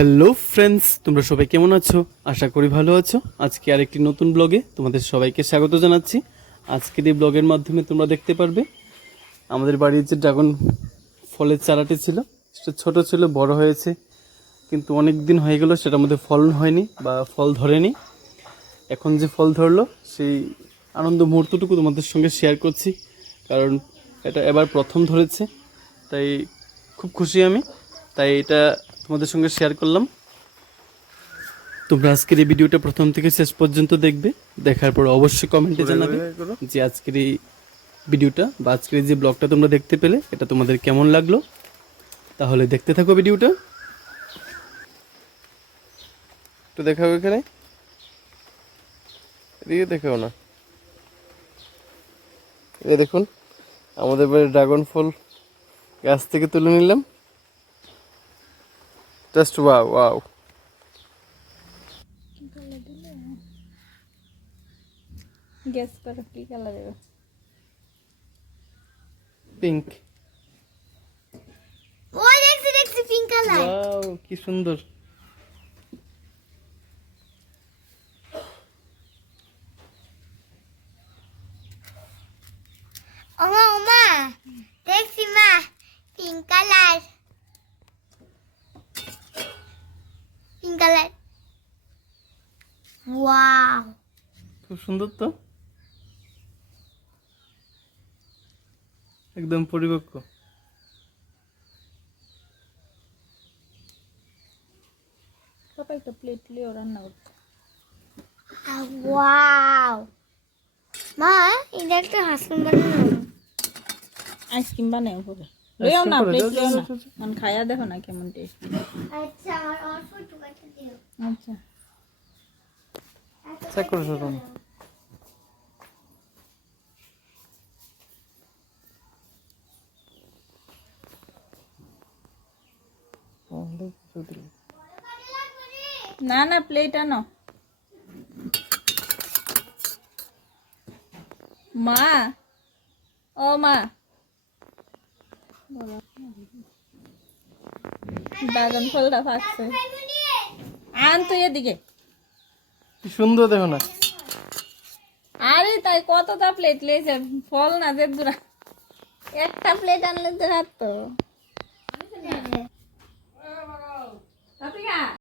Hello friends তোমরা সবাই কেমন আছো? আশা করি ভালো আছো। আজকে আরেকটি নতুন ব্লগে তোমাদের সবাইকে স্বাগত জানাচ্ছি। আজকের এই ব্লগের মাধ্যমে তোমরা দেখতে পারবে, আমাদের বাড়ির যে ড্রাগন ফলের চারাটি ছিল, সেটা ছোট ছিল, বড় হয়েছে, কিন্তু অনেক দিন হয়ে গেল সেটার মধ্যে ফলন হয়নি বা ফল ধরেনি। এখন যে ফল ধরলো, সেই আনন্দ মুহূর্তটুকু তোমাদের সঙ্গে শেয়ার করছি, কারণ এটা এবার প্রথম ধরেছে, তাই খুব খুশি আমি। তাই এটা তোমাদের সঙ্গে শেয়ার করলাম। তোমরা আজকের এই ভিডিওটা প্রথম থেকে শেষ পর্যন্ত দেখবে। দেখার পর অবশ্যই কমেন্টে জানাবে যে আজকের এই ভিডিওটা বা আজকের যে ব্লগটা তোমরা দেখতে পেলে এটা তোমাদের কেমন লাগল? তাহলে দেখতে থাকো ভিডিওটা। একটু দেখাও এখানে। এদিকে দেখাও না। এই দেখুন আমাদের বাড়ির ড্রাগন ফল গাছ থেকে তুলে নিলাম। জাস্ট ওয়াও ওয়াও গেস করো কি কালার দেবো পিঙ্ক ওই দেখছি দেখছি পিঙ্ক কালার ওয়াও কি সুন্দর। ওমা ওমা দেখছি মা pink colour pink colour wow খুব সুন্দর তো? একদম পরিপক্ক। পাপা একটা প্লেট লিও রান্না করতে। ওয়াও মা এটা একটা হাসপাতাল বানানো। আইসক্রিম বানাই উপরে লিও না প্লেট দাও, না। দাও, দাও। মানে খায়া দেখো না কেমন টেস্ট আচ্ছা অল্প দিও। আচ্ছা। চেক করে শোনো না না প্লেট আনো। মা। ও, মা। ড্রাগন ফলটা পাকছে আন তুই এদিকে। কি সুন্দর দেখো না। আরে তাই কতটা প্লেট লেছে ফল না যে দুরা একটা প্লেট আনলে তো হাত তো হ্যাঁ।